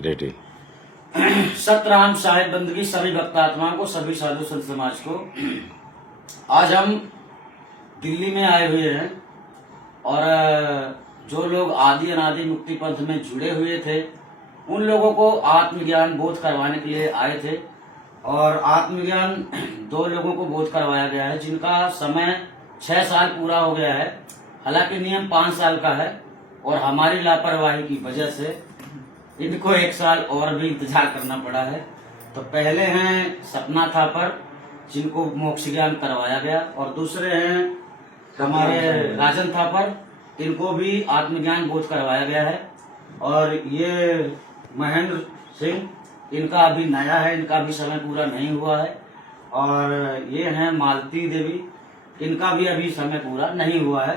Ready. Satram Sahib बंदगी सभी भक्तात्माओं को, सभी साधु संत समाज को। आज हम दिल्ली में आए हुए हैं और जो लोग आदि अनादि मुक्ति पंथ में जुड़े हुए थे उन लोगों को आत्मज्ञान बोध करवाने के लिए आए थे। और आत्मज्ञान 2 लोगों को बोध करवाया गया है जिनका समय 6 साल पूरा हो गया है। हालांकि नियम 5 साल का है और हमारी लापरवाही की वजह से इनको 1 साल और भी इंतजार करना पड़ा है। तो पहले हैं सपना थापर जिनको मोक्ष ज्ञान करवाया गया, और दूसरे हैं हमारे राजन थापर, इनको भी आत्मज्ञान बोध करवाया गया है। और ये महेंद्र सिंह, इनका अभी नया है, इनका भी समय पूरा नहीं हुआ है। और ये हैं मालती देवी, इनका भी अभी समय पूरा नहीं हुआ है।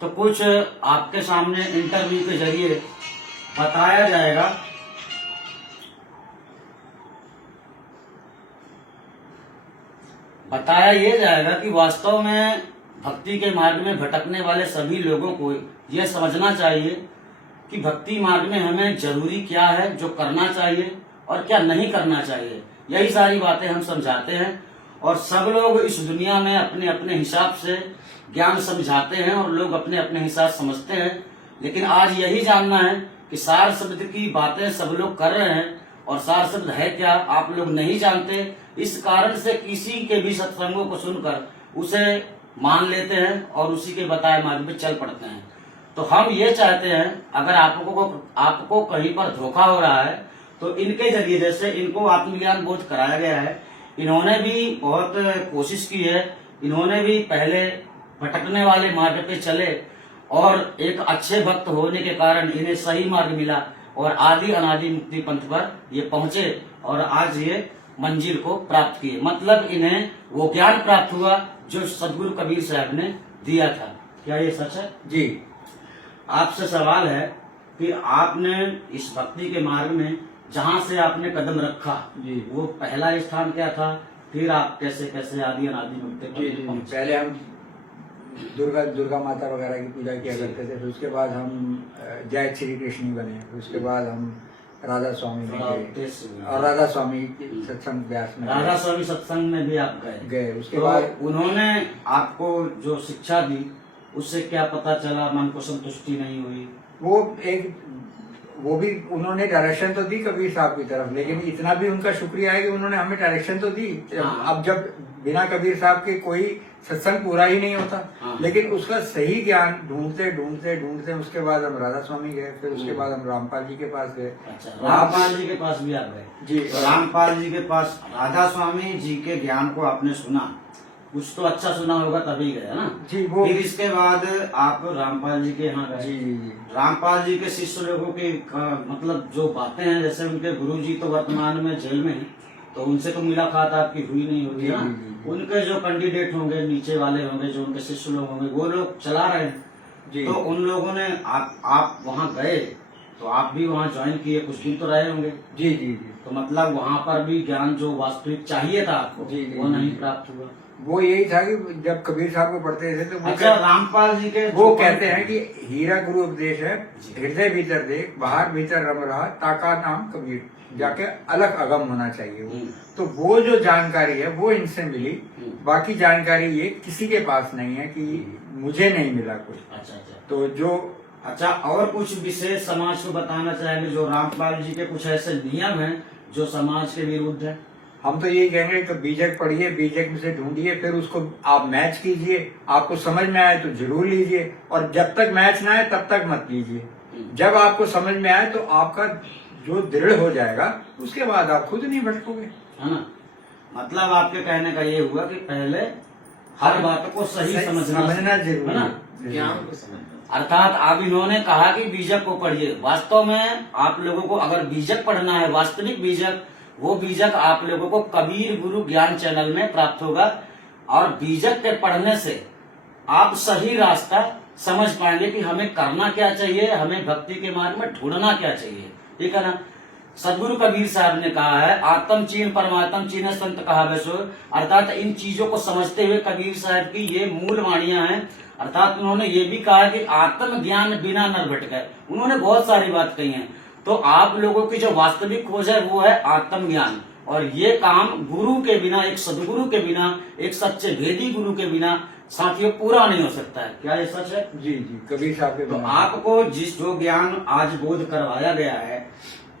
तो कुछ आपके सामने इंटरव्यू के जरिए बताया जाएगा ये जाएगा कि वास्तव में भक्ति के मार्ग में भटकने वाले सभी लोगों को यह समझना चाहिए कि भक्ति मार्ग में हमें जरूरी क्या है, जो करना चाहिए और क्या नहीं करना चाहिए। यही सारी बातें हम समझाते हैं और सब लोग इस दुनिया में अपने अपने हिसाब से ज्ञान समझाते हैं और लोग अपने अपने हिसाब समझते हैं। लेकिन आज यही जानना है कि सार शब्द की बातें सब लोग कर रहे हैं और सार शब्द है क्या आप लोग नहीं जानते। इस कारण से किसी के भी सत्संगों को सुनकर उसे मान लेते हैं और उसी के बताए मार्ग पे चल पड़ते हैं। तो हम ये चाहते हैं अगर आपको कहीं पर धोखा हो रहा है तो इनके जरिए, जैसे इनको आत्मज्ञान बोध कराया गया है, इन्होंने भी बहुत कोशिश की है। इन्होंने भी पहले भटकने वाले मार्ग पे चले और एक अच्छे भक्त होने के कारण इन्हें सही मार्ग मिला और आदि अनादि मुक्ति पंथ पर ये पहुंचे और आज ये मंजिल को प्राप्त किए। मतलब इन्हें वो ज्ञान प्राप्त हुआ जो सदगुरु कबीर साहब ने दिया था। क्या ये सच है? जी। आपसे सवाल है कि आपने इस भक्ति के मार्ग में जहाँ से आपने कदम रखा जी, वो पहला स्थान क्या था, फिर आप कैसे कैसे आदि अनादि मुक्ति पर पहुंचे? पहले हम दुर्गा माता वगैरह की पूजा किया करते थे, फिर उसके बाद हम जय श्री कृष्ण बने, फिर उसके बाद हम राधा स्वामी में गए और राधा स्वामी सत्संग व्यास में, राधा स्वामी सत्संग में भी आप गए। उसके तो बाद उन्होंने आपको जो शिक्षा दी उससे क्या पता चला, मन को संतुष्टि नहीं हुई? वो भी उन्होंने डायरेक्शन तो दी कबीर साहब की तरफ, लेकिन इतना भी उनका शुक्रिया है कि उन्होंने हमें डायरेक्शन तो दी। अब जब बिना कबीर साहब के कोई सत्संग पूरा ही नहीं होता, लेकिन उसका सही ज्ञान ढूंढते ढूंढते ढूंढते उसके बाद हम राधा स्वामी गए, फिर उसके बाद हम रामपाल जी के पास गए। अच्छा, रामपाल जी के पास भी आप गए? जी। तो रामपाल जी के पास राधा स्वामी जी के ज्ञान को आपने सुना, कुछ तो अच्छा सुना होगा तभी गए ना जी। वो फिर इसके बाद आप रामपाल जी के यहाँ गए। जी जी जी। रामपाल जी के शिष्य लोगों की मतलब जो बातें हैं, जैसे उनके गुरु जी तो वर्तमान में जेल में हैं, तो उनसे तो मुलाकात आपकी हुई नहीं होगी ना। उनके जो कैंडिडेट होंगे, नीचे वाले होंगे, जो उनके शिष्य लोग होंगे, वो लोग चला रहे हैं जी। तो उन लोगों ने आप वहाँ गए तो आप भी वहाँ ज्वाइन किए, कुछ दिन तो रहे होंगे? जी जी जी। तो मतलब वहाँ पर भी ज्ञान जो वास्तविक चाहिए था आपको जी, जी, वो नहीं जी। प्राप्त हुआ? वो यही था कि जब कबीर साहब को पढ़ते थे तो अच्छा, रामपाल जी के वो कहते हैं कि हीरा गुरु उपदेश है, हृदय भीतर देख, बाहर भीतर रम रहा, ताका नाम कबीर, जाके अलग अगम होना चाहिए वो। तो वो जो जानकारी है वो इनसे मिली, बाकी जानकारी ये किसी के पास नहीं है कि मुझे नहीं मिला कुछ। अच्छा अच्छा। तो जो अच्छा, और कुछ विशेष समाज को बताना चाहेंगे जो रामपाल जी के कुछ ऐसे नियम हैं जो समाज के विरुद्ध है? हम तो यही कहेंगे कि बीजक पढ़िए, बीजक में से ढूंढिए, फिर उसको आप मैच कीजिए, आपको समझ में आए तो जरूर लीजिए, और जब तक मैच ना आए तब तक मत लीजिए। जब आपको समझ में आए तो आपका जो दृढ़ हो जाएगा उसके बाद आप खुद नहीं भटकोगे, है ना। मतलब आपके कहने का ये हुआ कि पहले हर बात को सही समझना जरूर है ना, ज्ञान को समझना। अर्थात आप इन्होंने कहा कि बीजक को पढ़िए। वास्तव में आप लोगों को अगर बीजक पढ़ना है, वास्तविक बीजक, वो बीजक आप लोगों को कबीर गुरु ज्ञान चैनल में प्राप्त होगा। और बीजक के पढ़ने से आप सही रास्ता समझ पाएंगे कि हमें करना क्या चाहिए, हमें भक्ति के मार्ग में ढूंढना क्या चाहिए। ठीक है ना। सदगुरु कबीर साहब ने कहा है, आत्म चीन परमात्म चीन संत कहा वैसो। अर्थात इन चीजों को समझते हुए कबीर साहब की ये मूल वाणियां हैं। अर्थात उन्होंने ये भी कहा कि आत्म ज्ञान बिना नर भटके। उन्होंने बहुत सारी बात कही है। तो आप लोगों की जो वास्तविक खोज है वो है आत्मज्ञान, और ये काम गुरु के बिना, एक सदगुरु के बिना, एक सच्चे वेदी गुरु के बिना साथियों पूरा नहीं हो सकता है। क्या ये सच है? जी जी, कबीर साहब के तो बिना। आपको जो ज्ञान आज बोध करवाया गया है,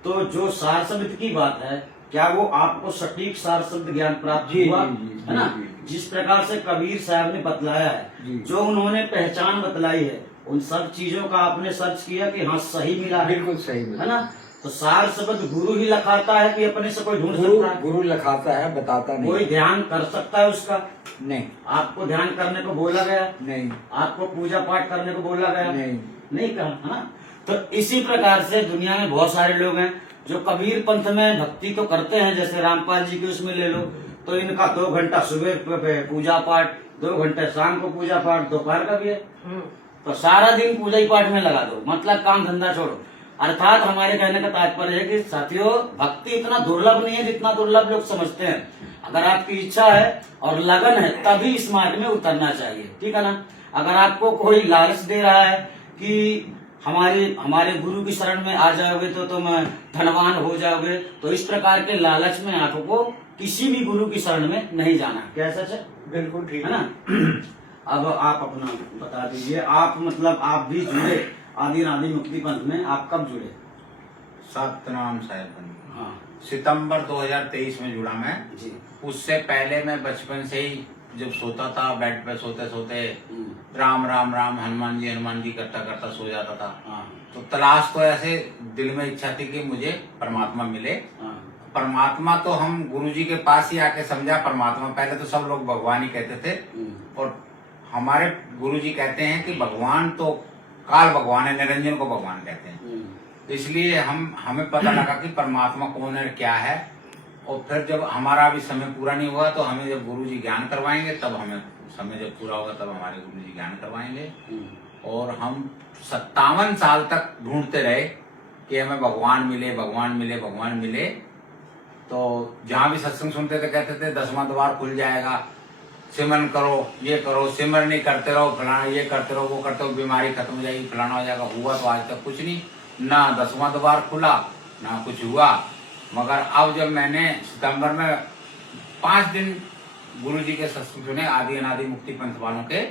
तो जो सार शब्द की बात है, क्या वो आपको सटीक सार शब्द ज्ञान प्राप्त जी, हुआ जी, जी, है ना? जी, जी। जिस प्रकार से कबीर साहब ने बतलाया जी। है, जो उन्होंने पहचान बतलाई है, उन सब चीजों का आपने सर्च किया कि हाँ सही मिला है, बिल्कुल सही है ना? तो सार शब्द गुरु ही लखाता है कि अपने से कोई ढूंढ सकता है? गुरु लखाता है, बताता नहीं। कोई ध्यान कर सकता है उसका? नहीं आपको ध्यान करने को बोला गया? नहीं आपको पूजा पाठ करने को बोला गया? नहीं कहा, है ना? तो इसी प्रकार से दुनिया में बहुत सारे लोग हैं जो कबीर पंथ में भक्ति तो करते हैं, जैसे रामपाल जी के उसमें ले लो, तो इनका 2 घंटा सुबह पे पूजा पाठ, 2 घंटे शाम को पूजा पाठ, दोपहर का भी है, तो सारा दिन पूजा ही पाठ में लगा दो, मतलब काम धंधा छोड़ो। अर्थात हमारे कहने का तात्पर्य है कि साथियों, भक्ति इतना दुर्लभ नहीं है जितना दुर्लभ लोग समझते हैं। अगर आपकी इच्छा है और लगन है तभी इस मार्ग में उतरना चाहिए, ठीक है ना? अगर आपको कोई लालच दे रहा है कि हमारे गुरु की शरण में आ जाओगे तो तुम धनवान हो जाओगे, तो इस प्रकार के लालच में आपको किसी भी गुरु की शरण में नहीं जाना। क्या सच है? बिल्कुल ठीक है ना? अब आप अपना बता दीजिए, आप मतलब आप भी जुड़े आदि अनादि मुक्ति पंथ में, आप कब जुड़े? सतनाम साहिब। हाँ सितंबर 2023 में जुड़ा मैं जी। उससे पहले मैं बचपन से ही जब सोता था, बेड पे सोते सोते राम राम राम हनुमान जी करता करता सो जाता था। हाँ तो तलाश तो ऐसे दिल में इच्छा थी कि मुझे परमात्मा मिले। हाँ परमात्मा तो हम गुरुजी के पास ही आके समझा परमात्मा। पहले तो सब लोग भगवान ही कहते थे, और हमारे गुरुजी कहते हैं कि भगवान तो काल भगवान है, निरंजन को भगवान कहते हैं। तो इसलिए हमें पता लगा कि परमात्मा कौन है, क्या है। और फिर जब हमारा अभी समय पूरा नहीं हुआ, तो हमें जब गुरुजी ज्ञान करवाएंगे, तब हमें समय जब पूरा होगा तब हमारे गुरुजी ज्ञान करवाएंगे। और हम 57 साल तक ढूंढते रहे कि हमें भगवान मिले, भगवान मिले, भगवान मिले। तो जहाँ भी सत्संग सुनते थे कहते थे 10वां द्वार खुल जाएगा, सिमरन करो, ये करो, सिमरन नहीं करते रहो, फलाना ये करते रहो, वो करते रहो, बीमारी खत्म हो जाएगी, फलाना हो जाएगा। हुआ तो आज तक कुछ नहीं, ना 10वां द्वार खुला ना कुछ हुआ। मगर अब जब मैंने सितंबर में 5 दिन गुरुजी के सत्संग सुने, आदि अनादि मुक्ति पंथ वालों के,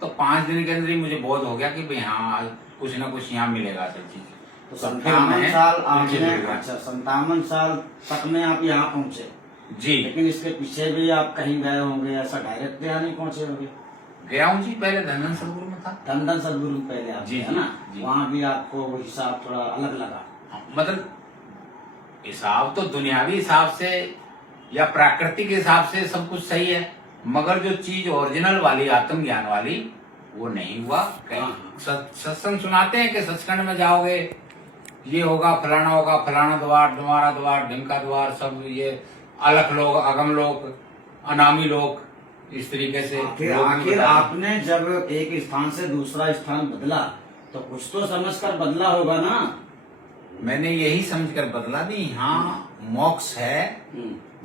तो 5 दिन के अंदर ही मुझे बोध हो गया कि भाई हाँ कुछ ना कुछ यहाँ मिलेगा सब चीज। तो 57 साल आपने, अच्छा 57 साल तक में आप यहाँ पहुँचे जी। लेकिन इसके पीछे भी आप कहीं गए होंगे, ऐसा डायरेक्ट यहाँ नहीं पहुँचे होंगे? गया हूँ जी, पहले धनन सदगुरु में था। धन सदगुरु पहले आप, जी, है ना? जी। वहाँ भी आपको वो हिसाब थोड़ा अलग लगा? मतलब हिसाब तो दुनियावी हिसाब से या प्राकृतिक हिसाब से सब कुछ सही है, मगर जो चीज ओरिजिनल वाली आत्मज्ञान वाली वो नहीं हुआ। सत्संग सुनाते हैं कि सत्संग में जाओगे ये होगा, फलाना द्वार, तुम्हारा द्वार, ढिमका द्वार, सब ये अलख लोग, अगम लोग, अनामी लोग, इस तरीके से। आखिर आपने जब एक स्थान से दूसरा स्थान बदला तो कुछ तो समझकर बदला होगा ना? मैंने यही समझकर बदला भी, हाँ मोक्ष है।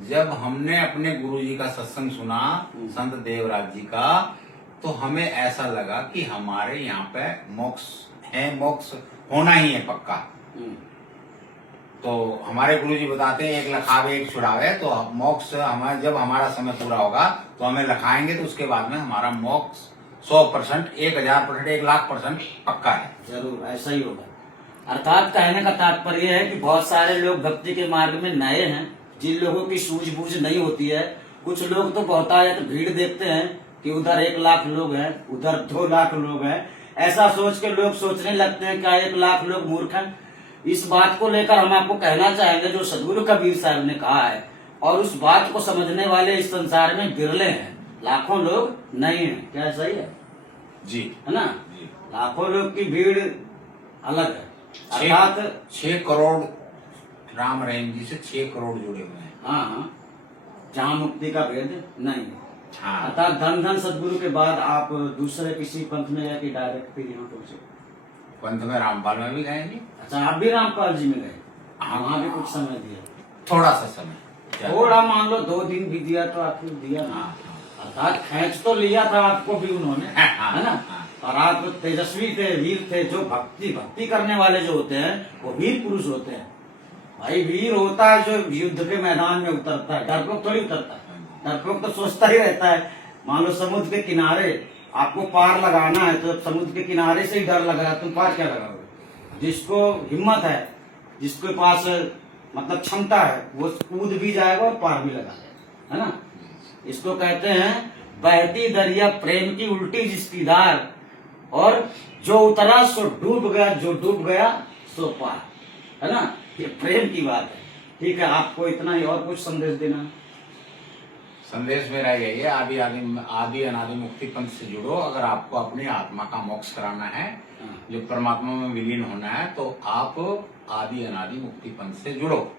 जब हमने अपने गुरुजी का सत्संग सुना, संत देवराज जी का, तो हमें ऐसा लगा कि हमारे यहाँ पे मोक्ष है, मोक्ष होना ही है पक्का। तो हमारे गुरुजी बताते हैं एक लखावे एक छुड़ावे। तो मोक्ष हमारा जब हमारा समय पूरा होगा तो हमें लखाएंगे, तो उसके बाद में हमारा मोक्ष 100%, 1000%, 1,00,000% पक्का है। जरूर ऐसा ही होगा। अर्थात कहने का तात्पर्य है कि बहुत सारे लोग भक्ति के मार्ग में नए हैं, जिन लोगों की सूझबूझ नहीं होती है। कुछ लोग तो बहुतायत भीड़ देखते हैं कि उधर 1,00,000 लोग हैं, उधर 2,00,000 लोग हैं, ऐसा सोच के लोग सोचने लगते हैं क्या 1,00,000 लोग मूर्ख हैं। इस बात को लेकर हम आपको कहना चाहेंगे जो सदगुरु कबीर साहब ने कहा है, और उस बात को समझने वाले इस संसार में बिरले हैं, लाखों लोग नहीं हैं। क्या सही है जी, है ना? जी। लाखों लोग की भीड़ अलग है। अर्थात 6 करोड़ राम रहीम जी से 6 करोड़ जुड़े हुए हैं। हाँ, जहाँ मुक्ति का भेद नहीं है। हाँ। अर्थात धन सदगुरु के बाद आप दूसरे किसी पंथ में गए कि डायरेक्ट फिर यहाँ पहुंचे? पंथ में रामपाल में भी गए जी। अच्छा, आप भी रामपाल जी में गए? हाँ। वहाँ भी कुछ समय दिया? थोड़ा सा समय, थोड़ा मान लो 2 दिन भी दिया तो आखिर दिया ना। हाँ, अर्थात खेच तो लिया था आपको भी उन्होंने, हाँ, है ना? हाँ। और आप तेजस्वी थे, वीर थे। जो भक्ति करने वाले जो होते हैं वो वीर पुरुष होते हैं। भाई वीर होता है जो युद्ध के मैदान में उतरता है, डरपोक थोड़ी उतरता है। डरपोक तो सोचता ही रहता है। मान लो समुद्र के किनारे आपको पार लगाना है तो समुद्र के किनारे से ही डर लग रहा है, तुम पार क्या लगाओगे? जिसको हिम्मत है, जिसके पास मतलब क्षमता है, वो कूद भी जाएगा और पार भी लगा जाएगा, है ना। इसको कहते हैं बहती दरिया प्रेम की उल्टी जिसकी धार, और जो उतरा सो डूब गया, जो डूब गया सो पार, है ना। ये प्रेम की बात है। ठीक है, आपको इतना ही, और कुछ संदेश देना है? संदेश मेरा यही है, आदि अनादि मुक्ति पंथ से जुड़ो। अगर आपको अपनी आत्मा का मोक्ष कराना है, जो परमात्मा में विलीन होना है, तो आप आदि अनादि मुक्ति पंथ से जुड़ो।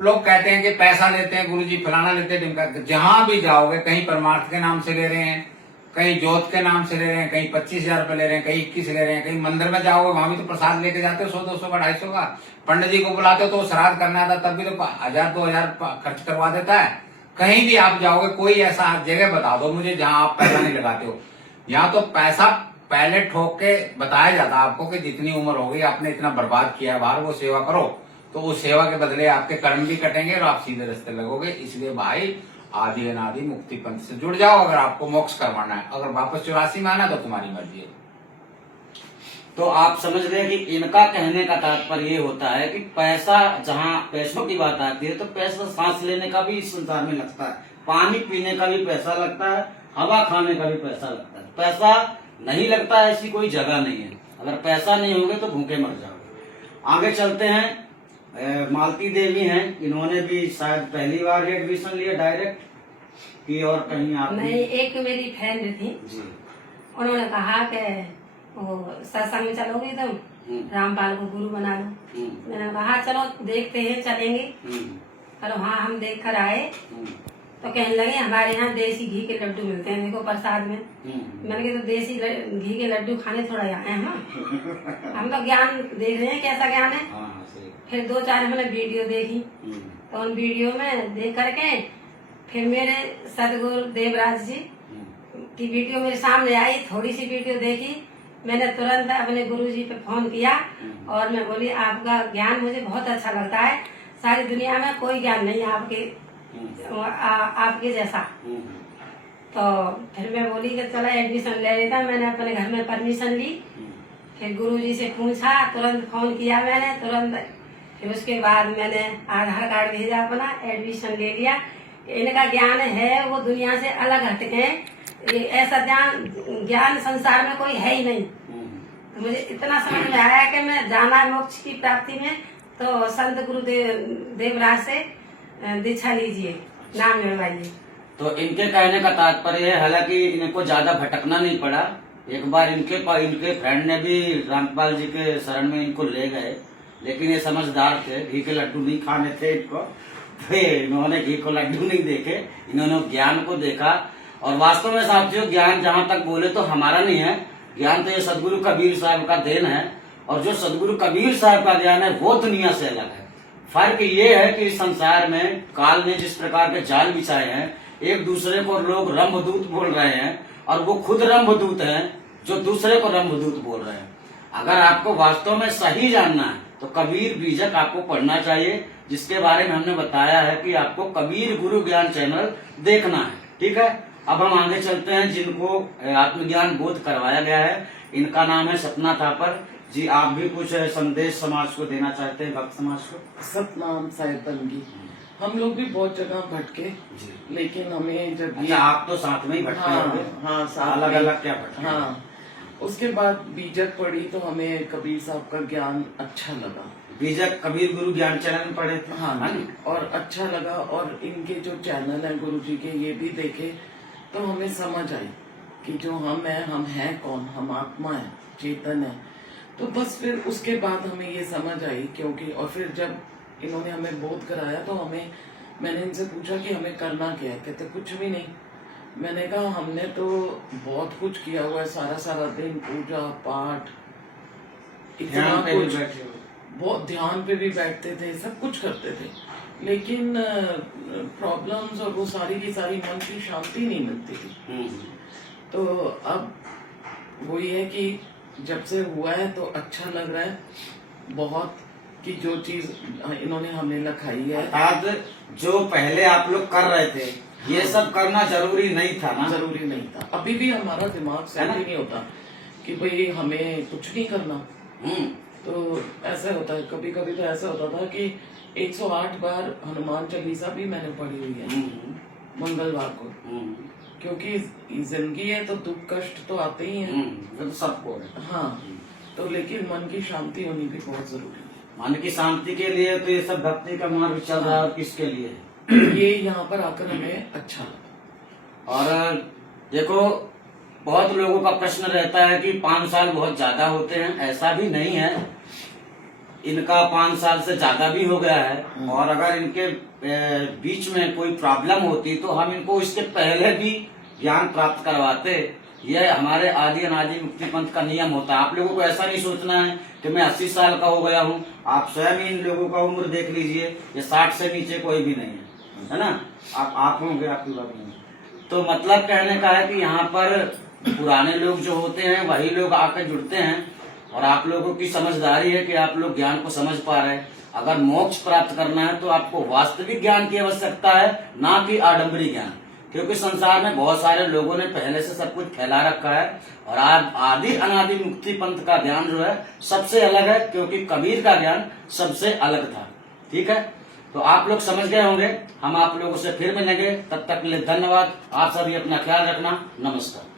लोग कहते हैं कि पैसा लेते हैं गुरुजी, फलाना लेते हैं। जहां भी जाओगे, कहीं परमार्थ के नाम से ले रहे हैं, कहीं जोत के नाम से ले रहे हैं, कहीं 25,000 रुपए ले रहे हैं, कहीं 21 ले रहे हैं। कहीं मंदिर में जाओगे, वहां भी तो प्रसाद लेके जाते हो 100-200 का, 250 का। पंडित जी को बुलाते हो तो श्राद्ध करना था, तब भी तो 1,000-2,000 खर्च करवा देता है। कहीं भी आप जाओगे, कोई ऐसा जगह बता दो मुझे जहां आप पैसा नहीं लगाते हो। यहाँ तो पैसा पहले ठोक के बताया जाता है आपको कि जितनी उम्र होगी, आपने इतना बर्बाद किया है बाहर, वो सेवा करो, तो उस सेवा के बदले आपके कर्म भी कटेंगे और आप सीधे रास्ते लगोगे। इसलिए भाई आदि अनादि मुक्ति पंथ से जुड़ जाओ अगर आपको मोक्ष करवाना है। अगर वापस 84 में आना तो तुम्हारी मर्जी है। तो आप समझ रहे हैं कि इनका कहने का तात्पर्य ये होता है कि पैसा, जहाँ पैसों की बात आती है तो पैसा सांस लेने का भी इस संसार में लगता है, पानी पीने का भी पैसा लगता है, हवा खाने का भी पैसा लगता है। पैसा नहीं लगता है ऐसी कोई जगह नहीं है। अगर पैसा नहीं होगे तो भूखे मर जाओगे। आगे चलते हैं। मालती देवी हैं, इन्होंने भी शायद पहली बार एडमिशन लिया डायरेक्ट कि और कहीं आप? नहीं, एक मेरी फ्रेंड थी जी, उन्होंने कहा कि वो सत्संग में चलोगे तुम, रामपाल को गुरु बना लो। मैंने कहा चलो देखते हैं, चलेंगे। और वहाँ हम देख कर आए तो कहने लगे हमारे यहाँ देसी घी के लड्डू मिलते हैं, देखो प्रसाद में। मैंने कहा तो देसी घी के लड्डू खाने थोड़ा आए हम तो ज्ञान देख रहे हैं कैसा ज्ञान है। फिर 2-4 हमने वीडियो देखी, तो उन वीडियो में देख करके फिर मेरे सदगुरु देवराज जी की वीडियो मेरे सामने आई। थोड़ी सी वीडियो देखी, मैंने तुरंत अपने गुरुजी पे फोन किया और मैं बोली आपका ज्ञान मुझे बहुत अच्छा लगता है, सारी दुनिया में कोई ज्ञान नहीं आपके जैसा। तो फिर मैं बोली कि चला एडमिशन ले लेता। मैंने अपने घर में परमिशन ली, फिर गुरुजी से पूछा, तुरंत फोन किया मैंने तुरंत। फिर उसके बाद मैंने आधार कार्ड भेजा, अपना एडमिशन ले लिया। इनका ज्ञान है वो दुनिया से अलग हटके, ऐसा ज्ञान संसार में कोई है ही नहीं। तो मुझे इतना समझ में आया कि मैं जाना मोक्ष की प्राप्ति में तो संत गुरु देवराज से दीक्षा लीजिए, नाम जुड़वाइए। तो इनके कहने का तात्पर्य है, हालांकि इनको ज्यादा भटकना नहीं पड़ा। एक बार इनके फ्रेंड ने भी रामपाल जी के शरण में इनको ले गए, लेकिन ये समझदार थे, घी के लड्डू नहीं खाने थे इनको, तो इन्होंने घी को लड्डू नहीं देखे, इन्होंने ज्ञान को देखा। और वास्तव में साथियों, ज्ञान जहाँ तक बोले तो हमारा नहीं है, ज्ञान तो ये सदगुरु कबीर साहब का देन है। और जो सदगुरु कबीर साहब का ज्ञान है वो दुनिया से अलग है। फर्क ये है कि इस संसार में काल ने जिस प्रकार के जाल बिछाए हैं, एक दूसरे को लोग रंभदूत बोल रहे हैं और वो खुद रंभदूत हैं जो दूसरे को रंभदूत बोल रहे हैं। अगर आपको वास्तव में सही जानना है तो कबीर बीजक आपको पढ़ना चाहिए, जिसके बारे में हमने बताया है कि आपको कबीर गुरु ज्ञान चैनल देखना है। ठीक है, अब हम आगे चलते हैं। जिनको आत्मज्ञान बोध करवाया गया है, इनका नाम है सपना थापर जी। आप भी कुछ संदेश समाज को देना चाहते हैं, भक्त समाज को? सतनाम साहिबन की हम लोग भी बहुत जगह भटके, लेकिन हमें जब अच्छा, आप तो साथ में ही भटके होंगे? हाँ, साथ अलग में। अलग क्या भटके? हाँ, उसके बाद बीजक पढ़ी तो हमें कबीर साहब का ज्ञान अच्छा लगा। बीजक कबीर गुरु ज्ञान चैनल में पढ़े थे? हाँ जी, और अच्छा लगा। और इनके जो चैनल है गुरु जी के, ये भी देखे तो हमें समझ आई कि जो हम हैं कौन, हम आत्मा है, चेतन है। तो बस फिर उसके बाद हमें ये समझ आई, क्योंकि और फिर जब इन्होंने हमें बोध कराया तो मैंने इनसे पूछा कि हमें करना क्या है। कहते कुछ भी नहीं। मैंने कहा हमने तो बहुत कुछ किया हुआ है, सारा दिन पूजा पाठ, इतना कुछ, बहुत ध्यान पे भी बैठते थे, सब कुछ करते थे, लेकिन प्रॉब्लम्स और वो सारी की सारी मन की शांति नहीं मिलती थी। तो अब वही है कि जब से हुआ है तो अच्छा लग रहा है बहुत, कि जो चीज इन्होंने हमें लिखाई है। अर्थात जो पहले आप लोग कर रहे थे ये सब करना जरूरी नहीं था ना? जरूरी नहीं था। अभी भी हमारा दिमाग सेट ही नहीं होता कि भाई हमें कुछ नहीं करना। तो ऐसा होता है, कभी कभी तो ऐसा होता था कि 108 बार हनुमान चालीसा भी मैंने पढ़ी हुई है मंगलवार को, क्योंकि जिंदगी है तो दुख कष्ट तो आते ही हैं। तो सबको है। हाँ, तो लेकिन मन की शांति होनी भी बहुत जरूरी है। मन की शांति के लिए तो ये सब भक्ति का मार्ग चल रहा है, और किसके लिए है? ये यहाँ पर आकर हमें अच्छा लगा। और देखो, बहुत लोगों का प्रश्न रहता है कि 5 साल बहुत ज्यादा होते हैं। ऐसा भी नहीं है, इनका 5 साल से ज्यादा भी हो गया है। और अगर इनके बीच में कोई प्रॉब्लम होती तो हम इनको इसके पहले भी ज्ञान प्राप्त करवाते। यह हमारे आदि अनादि मुक्ति पंथ का नियम होता है। आप लोगों को ऐसा नहीं सोचना है कि मैं 80 साल का हो गया हूँ। आप स्वयं इन लोगों का उम्र देख लीजिए, ये 60 से नीचे कोई भी नहीं है ना? आप होंगे, आपकी बात नहीं। तो मतलब कहने का है कि यहाँ पर पुराने लोग जो होते हैं वही लोग आकर जुड़ते हैं, और आप लोगों की समझदारी है कि आप लोग ज्ञान को समझ पा रहे हैं। अगर मोक्ष प्राप्त करना है तो आपको वास्तविक ज्ञान की आवश्यकता है, ना कि आडंबरी ज्ञान। क्योंकि संसार में बहुत सारे लोगों ने पहले से सब कुछ फैला रखा है, और आदि अनादि मुक्ति पंथ का ज्ञान जो है सबसे अलग है, क्योंकि कबीर का ज्ञान सबसे अलग था। ठीक है, तो आप लोग समझ गए होंगे। हम आप लोगों से फिर मिलेंगे, तब तक के लिए धन्यवाद। आप सभी अपना ख्याल रखना। नमस्कार।